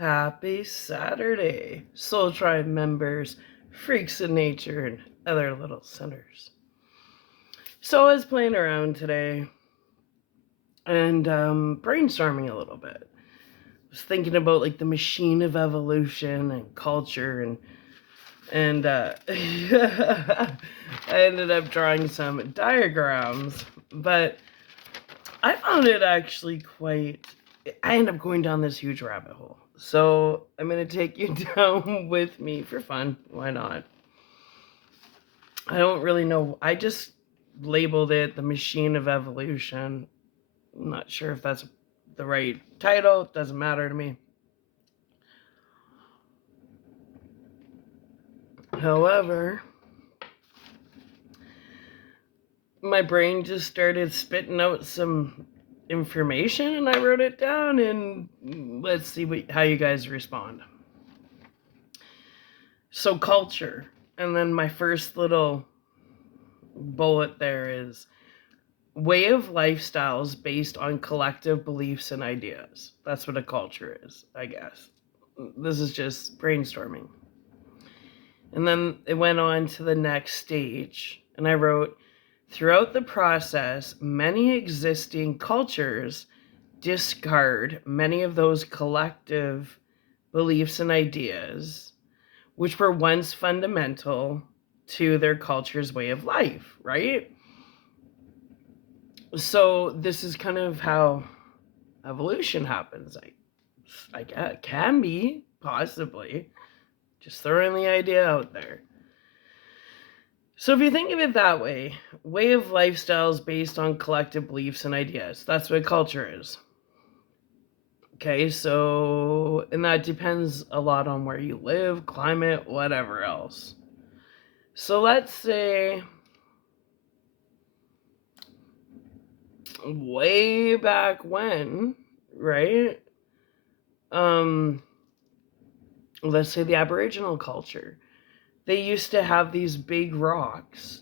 Happy Saturday, Soul Tribe members, freaks of nature, and other little sinners. So I was playing around today and brainstorming a little bit. I was thinking about like the machine of evolution and culture and I ended up drawing some diagrams, but I found it actually I ended up going down this huge rabbit hole. So I'm going to take you down with me for fun. Why not? I don't really know. I just labeled it the machine of evolution. I'm not sure if that's the right title. It doesn't matter to me. However, my brain just started spitting out some information and I wrote it down, and let's see how you guys respond. So culture, and then my first little bullet there is way of lifestyles based on collective beliefs and ideas. That's what a culture is, I guess. This is just brainstorming. And then it went on to the next stage, and I wrote, throughout the process, many existing cultures discard many of those collective beliefs and ideas which were once fundamental to their culture's way of life, right? So this is kind of how evolution happens. I guess, can be, possibly. Just throwing the idea out there. So if you think of it that way of lifestyles based on collective beliefs and ideas, that's what culture is. Okay, so, and that depends a lot on where you live, climate, whatever else. So let's say way back when, right? Let's say the Aboriginal culture. They used to have these big rocks,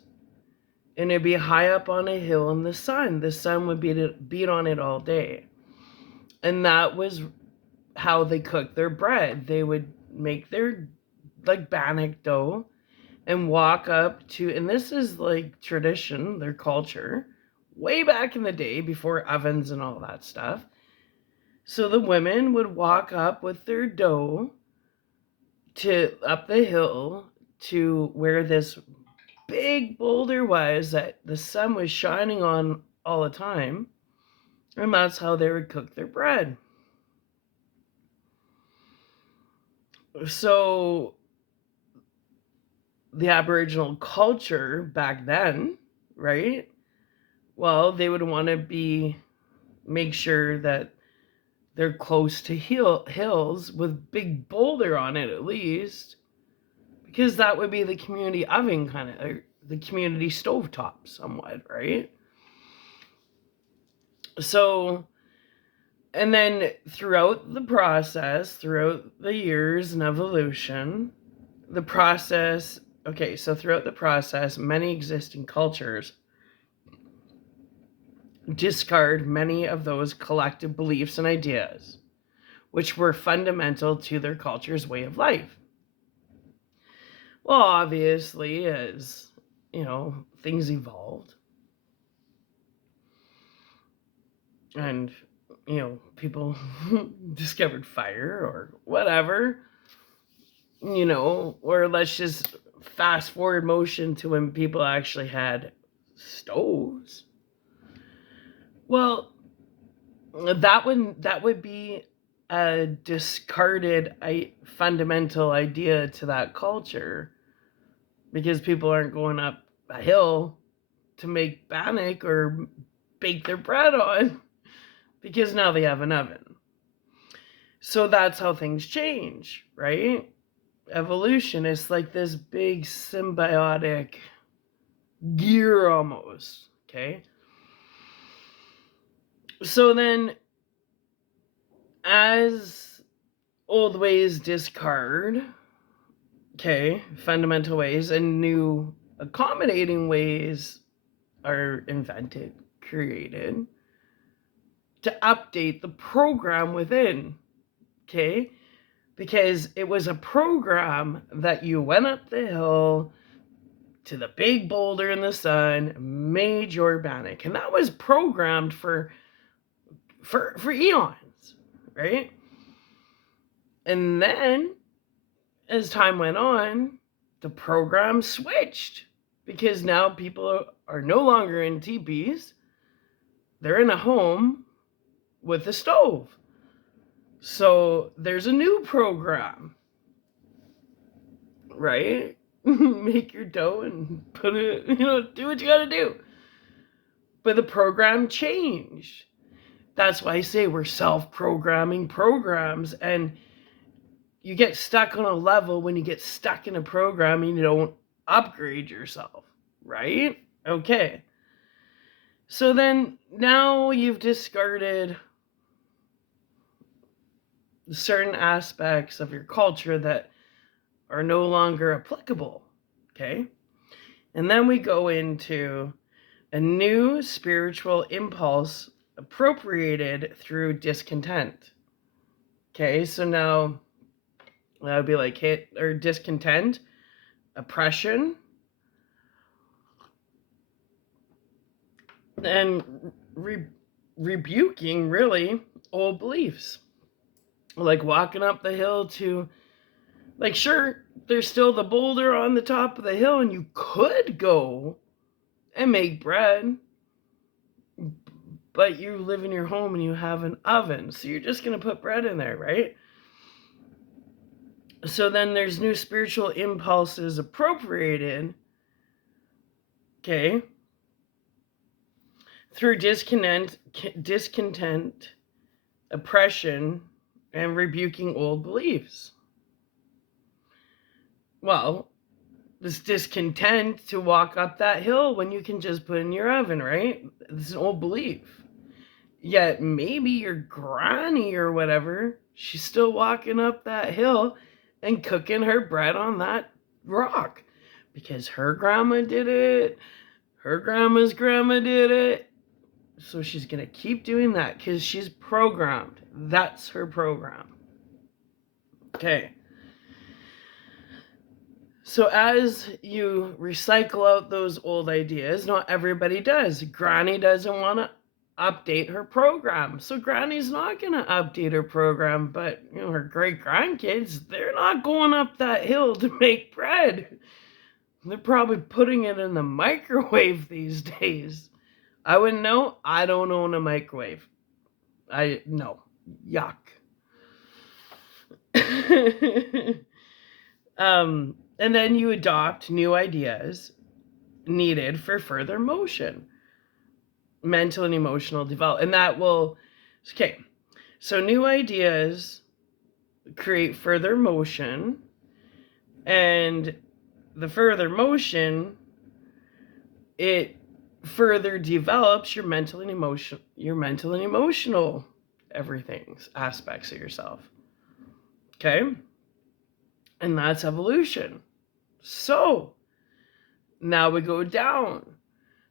and it'd be high up on a hill in the sun. The sun would beat on it all day. And that was how they cooked their bread. They would make their like bannock dough and walk up to, and this is like tradition, their culture, way back in the day before ovens and all that stuff. So the women would walk up with their dough to up the hill to where this big boulder was that the sun was shining on all the time, and that's how they would cook their bread. So the Aboriginal culture back then, right? Well, they would want to make sure that they're close to hills with big boulder on it at least, because that would be the community oven kind of, the community stovetop somewhat, right? So, and then throughout the years and evolution, throughout the process, many existing cultures discard many of those collective beliefs and ideas which were fundamental to their culture's way of life. Well, obviously, as things evolved and people discovered fire or whatever, or let's just fast forward motion to when people actually had stoves. Well, that would be a discarded fundamental idea to that culture, because people aren't going up a hill to make bannock or bake their bread on, because now they have an oven. So that's how things change, right? Evolution is like this big symbiotic gear almost, okay? So then, as old ways discard, okay, fundamental ways, and new accommodating ways are invented, created to update the program within, okay? because it was a program that you went up the hill to the big boulder in the sun, Major Bannock. And that was programmed for eons, right? And then, as time went on, the program switched because now people are no longer in teepees. They're in a home with a stove. So there's a new program, right? Make your dough and put it, do what you gotta do. But the program changed. That's why I say we're self-programming programs, and you get stuck on a level when you get stuck in a program and you don't upgrade yourself, right? Okay. So then now you've discarded certain aspects of your culture that are no longer applicable, okay? And then we go into a new spiritual impulse appropriated through discontent. Okay, so now that would be like discontent, oppression, and rebuking really old beliefs. Like walking up the hill to, like, sure, there's still the boulder on the top of the hill and you could go and make bread, but you live in your home and you have an oven, so you're just going to put bread in there, right? So then there's new spiritual impulses appropriated, okay, through discontent, oppression, and rebuking old beliefs. Well, this discontent to walk up that hill when you can just put in your oven, right? It's an old belief. Yet maybe your granny or whatever, she's still walking up that hill and cooking her bread on that rock because her grandma did it, her grandma's grandma did it. So she's going to keep doing that because she's programmed. That's her program. Okay. So as you recycle out those old ideas, not everybody does. Granny doesn't want to update her program. So Granny's not going to update her program, but her great grandkids, they're not going up that hill to make bread. They're probably putting it in the microwave these days. I wouldn't know. I don't own a microwave. No. Yuck. And then you adopt new ideas needed for further motion, mental and emotional development. And that will, okay, so new ideas create further motion, and the further motion, it further develops your mental and emotional everything's aspects of yourself. Okay? And that's evolution. So now we go down.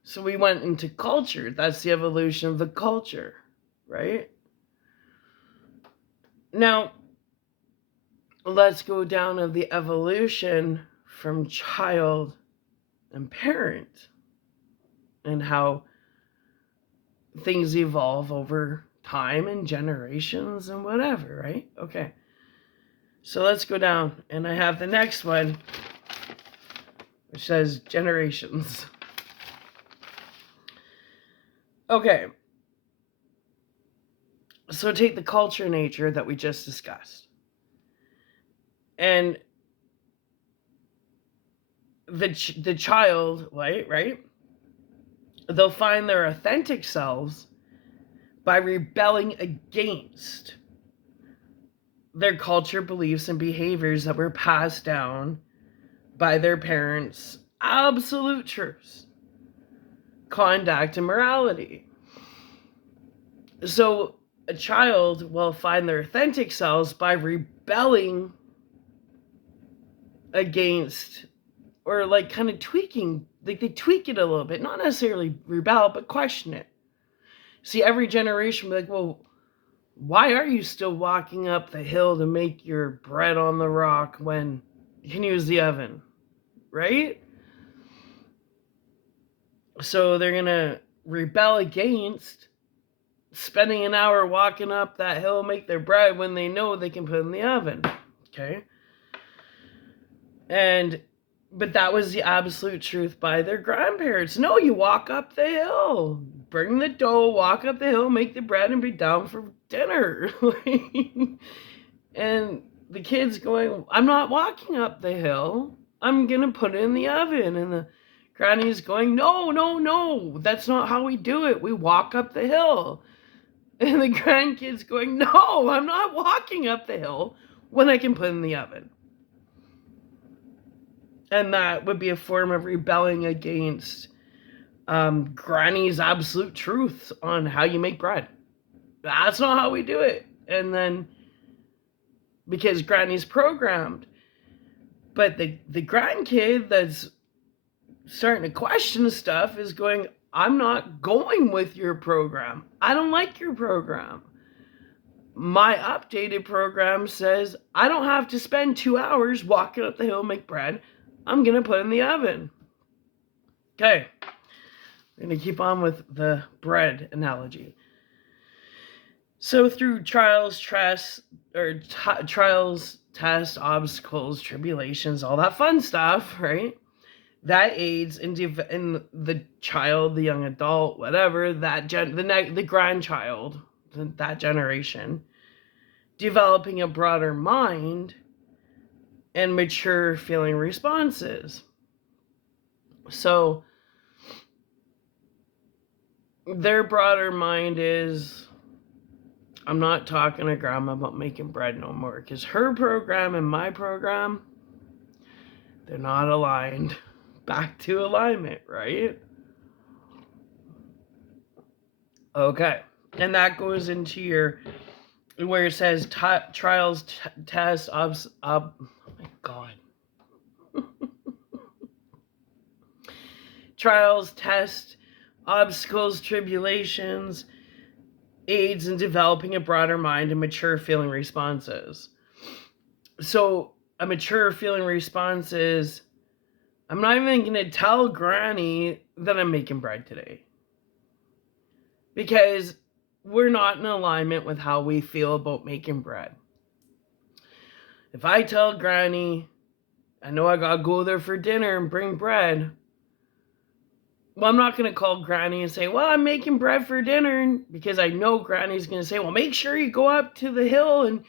So we went into culture. That's the evolution of the culture, right? Now, let's go down of the evolution from child and parent and how things evolve over time and generations and whatever, right? Okay. So let's go down, and I have the next one, which says generations. Okay. So take the culture nature that we just discussed. And the child, right? They'll find their authentic selves by rebelling against their culture, beliefs, and behaviors that were passed down by their parents' absolute truths, conduct, and morality. So a child will find their authentic selves by rebelling against, or like kind of tweaking, like they tweak it a little bit, not necessarily rebel, but question it. See, every generation will be like, well, Why are you still walking up the hill to make your bread on the rock when you can use the oven, right? So they're going to rebel against spending an hour walking up that hill to make their bread when they know they can put it in the oven, okay? But that was the absolute truth by their grandparents. No, you walk up the hill, bring the dough, walk up the hill, make the bread, and be down for dinner. And the kids going, I'm not walking up the hill. I'm going to put it in the oven. And the granny's going, no, that's not how we do it. We walk up the hill. And the grandkids going, no, I'm not walking up the hill when I can put it in the oven. And that would be a form of rebelling against Granny's absolute truth on how you make bread. That's not how we do it. And then, because Granny's programmed, but the grandkid that's starting to question stuff is going, I'm not going with your program. I don't like your program. My updated program says I don't have to spend 2 hours walking up the hill and make bread. I'm going to put it in the oven. Okay. I'm going to keep on with the bread analogy. So through trials, tests, obstacles, tribulations, all that fun stuff, right? That aids in the child, the young adult, whatever, the grandchild, that generation, developing a broader mind and mature feeling responses. So their broader mind is, I'm not talking to grandma about making bread no more, because her program and my program, they're not aligned. Back to alignment, right? Okay. And that goes into your, where it says trials, tests, oh my God. Trials, tests, obstacles, tribulations, aids in developing a broader mind and mature feeling responses. So a mature feeling response is, I'm not even going to tell Granny that I'm making bread today, because we're not in alignment with how we feel about making bread. If I tell Granny, I know I got to go there for dinner and bring bread, well, I'm not going to call Granny and say, well, I'm making bread for dinner, because I know Granny's going to say, well, make sure you go up to the hill and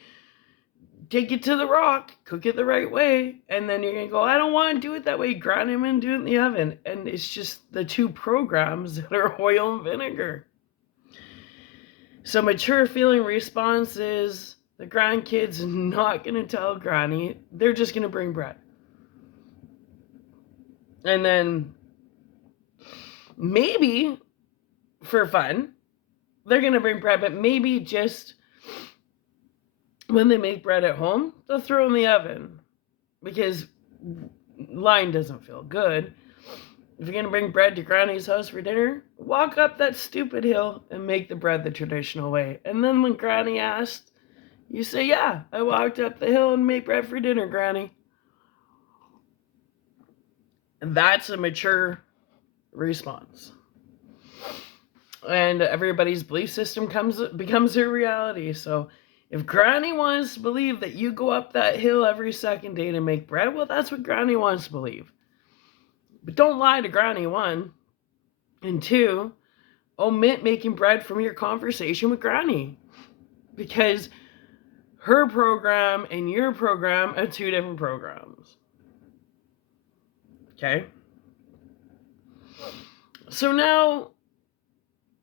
take it to the rock, cook it the right way. And then you're going to go, I don't want to do it that way, Granny, I'm going to do it in the oven. And it's just the two programs that are oil and vinegar. So mature feeling response is, the grandkid's not going to tell Granny, they're just going to bring bread. And then maybe for fun, they're going to bring bread, but maybe just when they make bread at home, they'll throw it in the oven, because line doesn't feel good. If you're going to bring bread to Granny's house for dinner, walk up that stupid hill and make the bread the traditional way. And then when Granny asked, you say, yeah, I walked up the hill and made bread for dinner, Granny. And that's a mature response. And everybody's belief system becomes their reality. So if Granny wants to believe that you go up that hill every second day to make bread, well, that's what Granny wants to believe. But don't lie to Granny, 1. And 2, omit making bread from your conversation with Granny, because her program and your program are 2 different programs. Okay? So now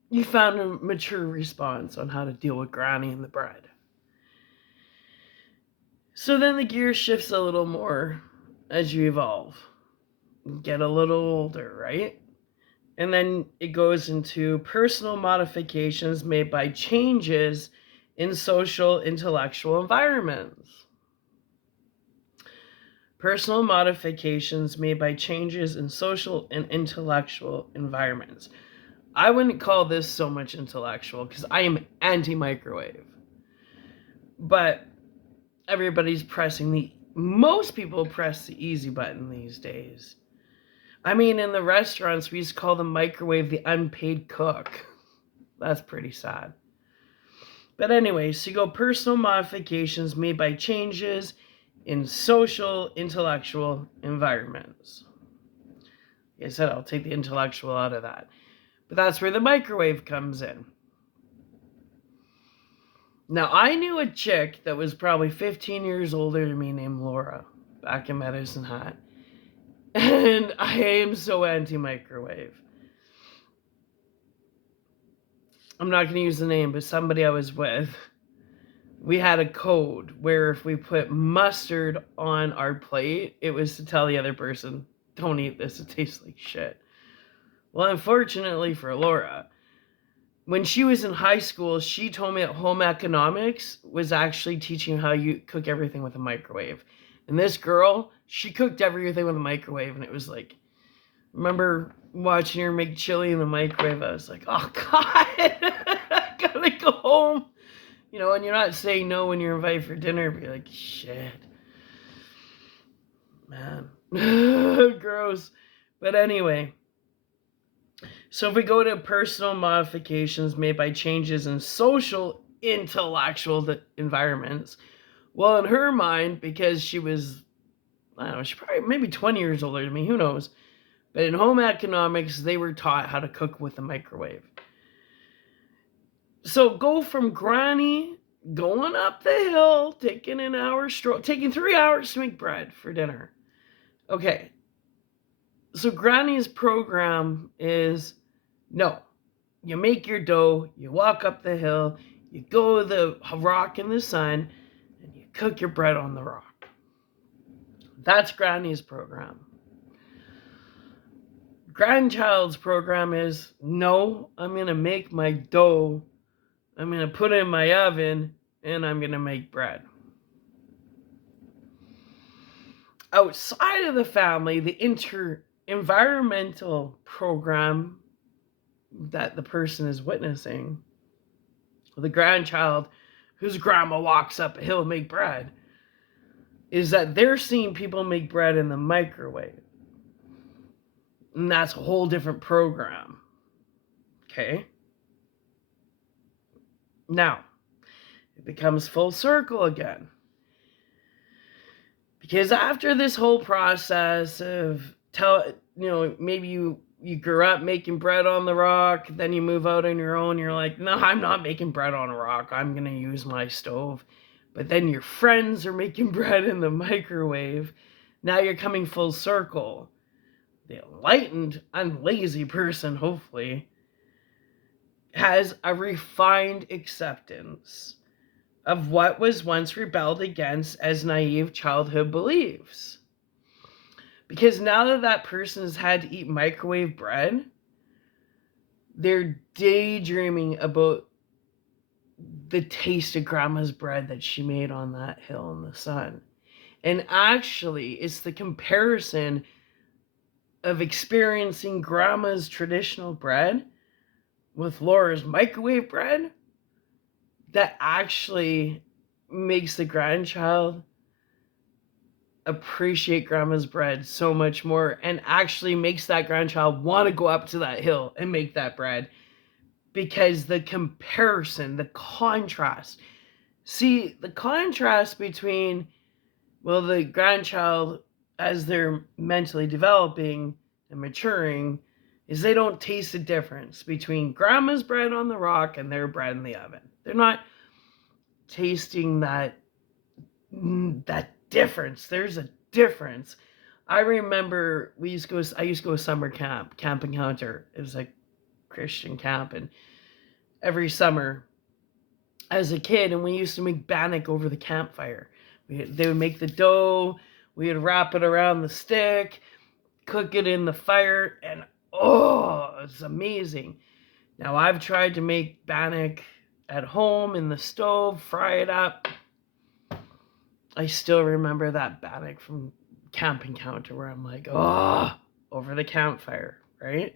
you found a mature response on how to deal with Granny and the bread. So then the gear shifts a little more as you evolve. Get a little older, right? And then it goes into personal modifications made by changes in social intellectual environments. Personal modifications made by changes in social and intellectual environments. I wouldn't call this so much intellectual, because I am anti-microwave. But everybody's most people press the easy button these days. I mean, in the restaurants, we used to call the microwave the unpaid cook. That's pretty sad. But anyway, so you go personal modifications made by changes in social, intellectual environments. Like I said, I'll take the intellectual out of that. But that's where the microwave comes in. Now, I knew a chick that was probably 15 years older than me named Laura back in Medicine Hat. And I am so anti-microwave. I'm not going to use the name, but somebody I was with, we had a code where if we put mustard on our plate, it was to tell the other person, don't eat this, it tastes like shit. Well, unfortunately for Laura, when she was in high school, she told me that home economics was actually teaching how you cook everything with a microwave. And this girl, she cooked everything with a microwave, and it was like, remember watching her make chili in the microwave? I was like, oh God, I gotta go home. You know, and you're not saying no when you're invited for dinner, but you're like, shit. Man. Gross. But anyway. So if we go to personal modifications made by changes in social, intellectual environments, well, in her mind, because she was, I don't know, she probably maybe 20 years older than me, who knows? But in home economics, they were taught how to cook with a microwave. So go from granny going up the hill, taking an hour stroll, taking 3 hours to make bread for dinner. Okay. So granny's program is, no, you make your dough, you walk up the hill, you go to the rock in the sun, and you cook your bread on the rock. That's granny's program. Grandchild's program is, no, I'm going to make my dough, I'm going to put it in my oven, and I'm going to make bread. Outside of the family, the environmental program that the person is witnessing, the grandchild whose grandma walks up a hill and make bread, is that they're seeing people make bread in the microwave. And that's a whole different program. Okay? Now, it becomes full circle again. Because after this whole process of, maybe you grew up making bread on the rock, then you move out on your own, you're like, no, I'm not making bread on a rock, I'm going to use my stove. But then your friends are making bread in the microwave. Now you're coming full circle. The enlightened and lazy person, hopefully, has a refined acceptance of what was once rebelled against as naive childhood beliefs. Because now that that person has had to eat microwave bread, they're daydreaming about the taste of grandma's bread that she made on that hill in the sun. And actually, it's the comparison of experiencing grandma's traditional bread with Laura's microwave bread that actually makes the grandchild appreciate grandma's bread so much more, and actually makes that grandchild want to go up to that hill and make that bread, because the comparison, the contrast. See, the contrast between, well, the grandchild, as they're mentally developing and maturing, is they don't taste the difference between grandma's bread on the rock and their bread in the oven. They're not tasting that difference. There's a difference. I remember I used to go to summer camp, Camp Encounter. It was like Christian camp, and every summer as a kid, and we used to make bannock over the campfire. They would make the dough, we would wrap it around the stick, cook it in the fire, and it's amazing. Now, I've tried to make bannock at home in the stove, fry it up. I still remember that bannock from Camp Encounter where I'm like, over the campfire, right?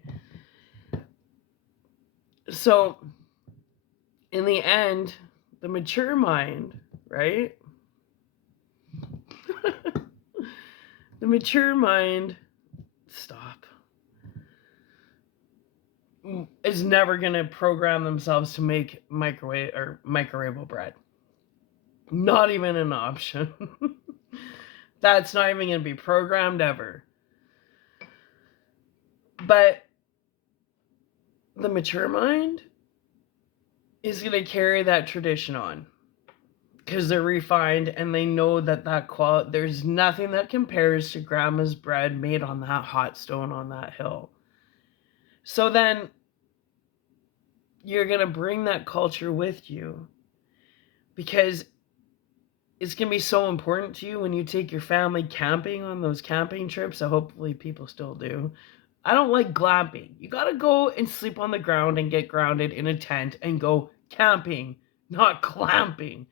So, in the end, the mature mind, right? The mature mind, stop, is never going to program themselves to make microwavable bread. Not even an option. That's not even going to be programmed ever. But the mature mind is going to carry that tradition on because they're refined and they know that there's nothing that compares to grandma's bread made on that hot stone on that hill. So then you're going to bring that culture with you because it's going to be so important to you when you take your family camping on those camping trips that hopefully people still do. I don't like glamping. You got to go and sleep on the ground and get grounded in a tent and go camping, not glamping.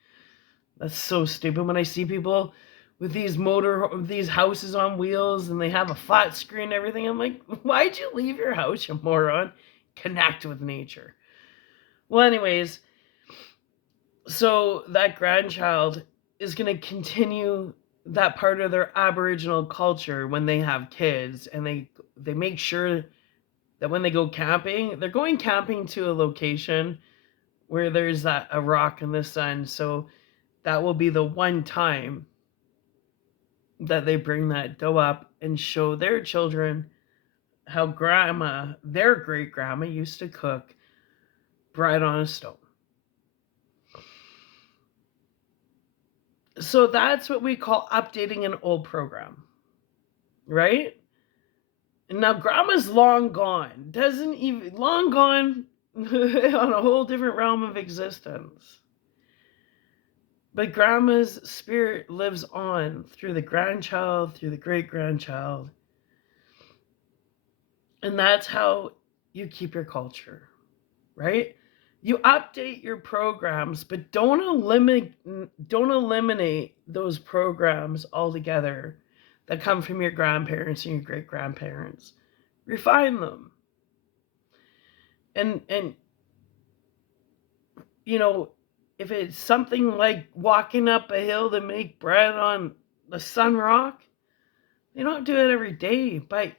That's so stupid when I see people with these houses on wheels and they have a flat screen and everything. I'm like, why'd you leave your house, you moron? Connect with nature. Well, anyways, so that grandchild is going to continue that part of their Aboriginal culture when they have kids, and they make sure that when they go camping, they're going camping to a location where there's a rock in the sun. So that will be the one time that they bring that dough up and show their children how their great grandma used to cook bread on a stone. So that's what we call updating an old program, right? And now grandma's long gone, long gone on a whole different realm of existence. But grandma's spirit lives on through the grandchild, through the great-grandchild. And that's how you keep your culture, right? You update your programs, but don't eliminate those programs altogether that come from your grandparents and your great-grandparents. Refine them. And you know, if it's something like walking up a hill to make bread on the Sun Rock, you don't do it every day, but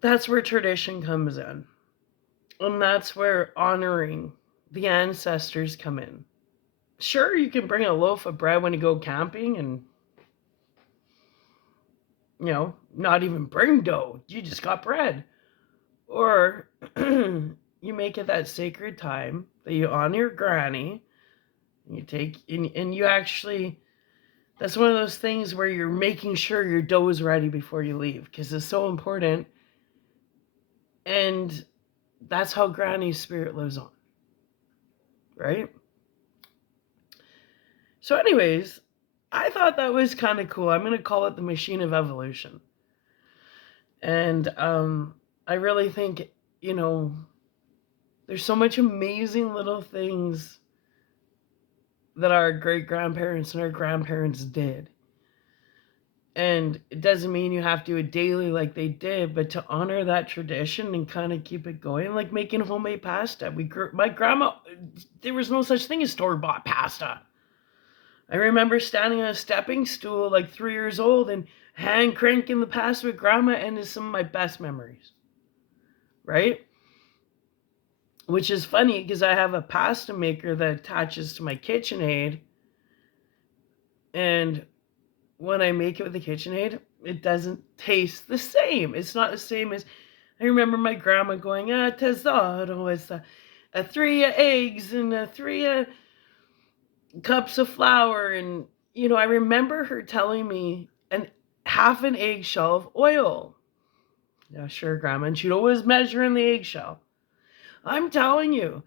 that's where tradition comes in. And that's where honoring the ancestors come in. Sure, you can bring a loaf of bread when you go camping and, not even bring dough. You just got bread. Or you make it that sacred time that you honor your granny. You take, and you actually, that's one of those things where you're making sure your dough is ready before you leave because it's so important. And that's how Granny's spirit lives on, right? So anyways, I thought that was kind of cool. I'm going to call it the machine of evolution. And I really think, there's so much amazing little things that our great-grandparents and our grandparents did. And it doesn't mean you have to do it daily like they did, but to honor that tradition and kind of keep it going, like making homemade pasta. My grandma, there was no such thing as store-bought pasta. I remember standing on a stepping stool like 3 years old and hand cranking the pasta with grandma, and it's some of my best memories. Right? Which is funny because I have a pasta maker that attaches to my KitchenAid. And when I make it with the KitchenAid, it doesn't taste the same. It's not the same as, I remember my grandma going, tesoro, it's a 3 eggs and a 3 cups of flour. And, I remember her telling me half an eggshell of oil. Yeah, sure, grandma. And she'd always measure in the eggshell. I'm telling you,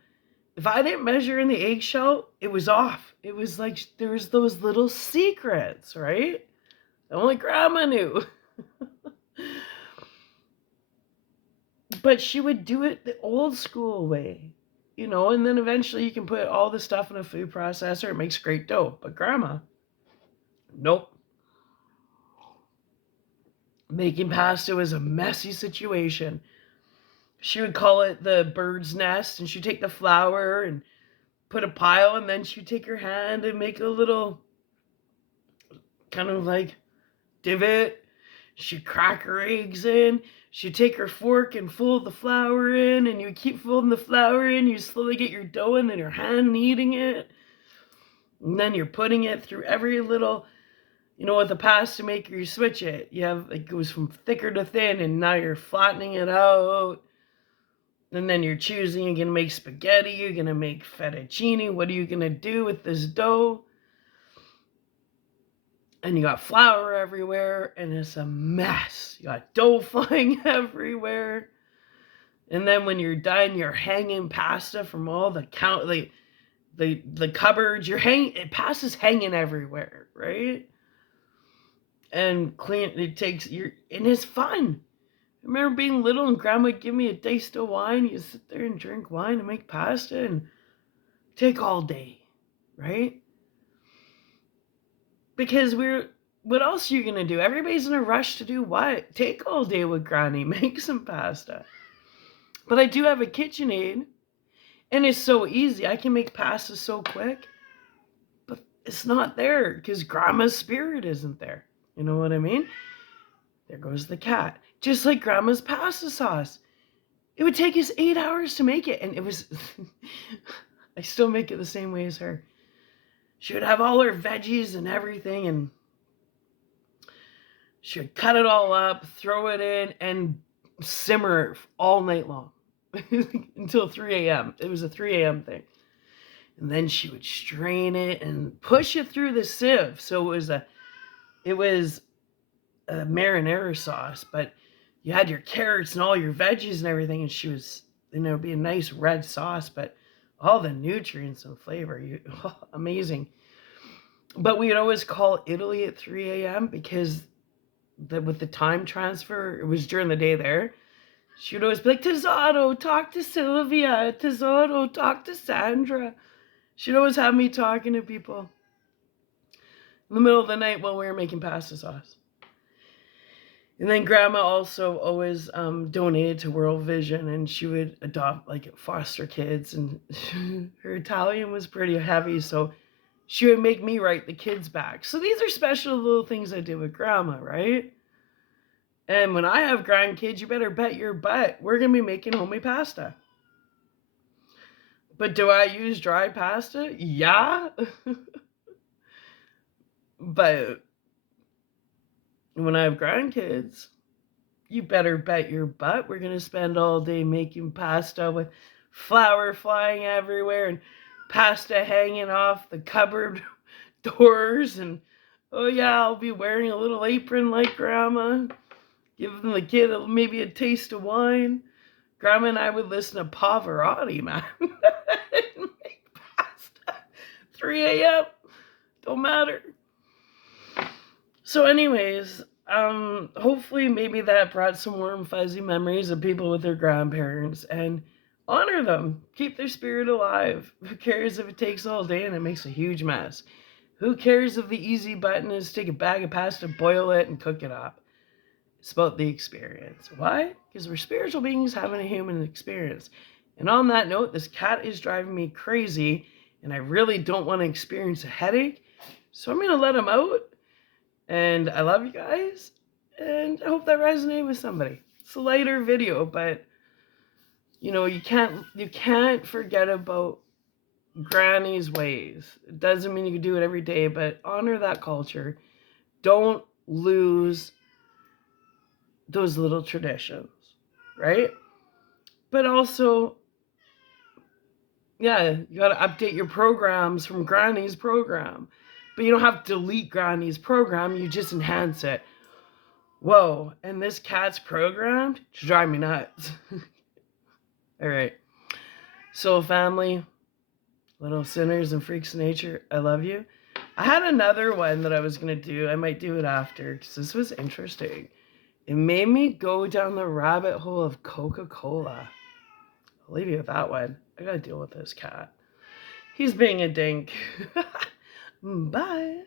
if I didn't measure in the eggshell, it was off. It was like there was those little secrets, right? Only grandma knew. But she would do it the old school way, and then eventually you can put all the stuff in a food processor. It makes great dough. But grandma, nope. Making pasta was a messy situation. She would call it the bird's nest, and she'd take the flour and put a pile, and then she'd take her hand and make a little kind of like divot. She'd crack her eggs in. She'd take her fork and fold the flour in, and you keep folding the flour in. You slowly get your dough in, and your hand kneading it. And then you're putting it through every little, with the pasta maker, you switch it. It goes from thicker to thin, and now you're flattening it out. And then you're choosing, you're going to make spaghetti, you're going to make fettuccine. What are you going to do with this dough? And you got flour everywhere, and it's a mess. You got dough flying everywhere. And then when you're done, you're hanging pasta from all the cupboards. Pasta's hanging everywhere, right? And and it's fun. I remember being little and Grandma would give me a taste of wine. You sit there and drink wine and make pasta and take all day, right? Because what else are you going to do? Everybody's in a rush to do what? Take all day with Granny, make some pasta. But I do have a KitchenAid, and it's so easy. I can make pasta so quick, but it's not there because Grandma's spirit isn't there. You know what I mean? There goes the cat. Just like Grandma's pasta sauce. It would take us 8 hours to make it, and it was... I still make it the same way as her. She would have all her veggies and everything, and she would cut it all up, throw it in, and simmer all night long until 3 a.m. It was a 3 a.m. thing. And then she would strain it and push it through the sieve. So it was a marinara sauce, but you had your carrots and all your veggies and everything, and she was, it would be a nice red sauce, but all the nutrients and flavor, amazing. But we would always call Italy at 3 a.m. because with the time transfer, it was during the day there. She would always be like, Tesoro, talk to Sylvia. Tesoro, talk to Sandra. She'd always have me talking to people in the middle of the night while we were making pasta sauce. And then Grandma also always donated to World Vision, and she would adopt foster kids, and her Italian was pretty heavy, so she would make me write the kids back. So these are special little things I did with Grandma, right? And when I have grandkids, you better bet your butt we're going to be making homemade pasta. But do I use dry pasta? Yeah. But when I have grandkids, you better bet your butt we're going to spend all day making pasta with flour flying everywhere and pasta hanging off the cupboard doors. And, oh yeah, I'll be wearing a little apron like Grandma, giving the kid maybe a taste of wine. Grandma and I would listen to Pavarotti, man. And make pasta. 3 a.m. Don't matter. So anyways, hopefully maybe that brought some warm, fuzzy memories of people with their grandparents, and honor them. Keep their spirit alive. Who cares if it takes all day and it makes a huge mess? Who cares if the easy button is take a bag of pasta, boil it, and cook it up? It's about the experience. Why? Because we're spiritual beings having a human experience. And on that note, this cat is driving me crazy, and I really don't want to experience a headache, so I'm going to let him out. And I love you guys, and I hope that resonated with somebody. It's a lighter video, but you can't forget about Granny's ways. It doesn't mean you can do it every day, but honor that culture. Don't lose those little traditions, right? But also, yeah, you got to update your programs from Granny's program. But you don't have to delete Granny's program, you just enhance it. Whoa, and this cat's programmed to drive me nuts. Alright. Soul family, little sinners and freaks of nature, I love you. I had another one that I was going to do. I might do it after, because this was interesting. It made me go down the rabbit hole of Coca-Cola. I'll leave you with that one. I gotta deal with this cat. He's being a dink. Bye.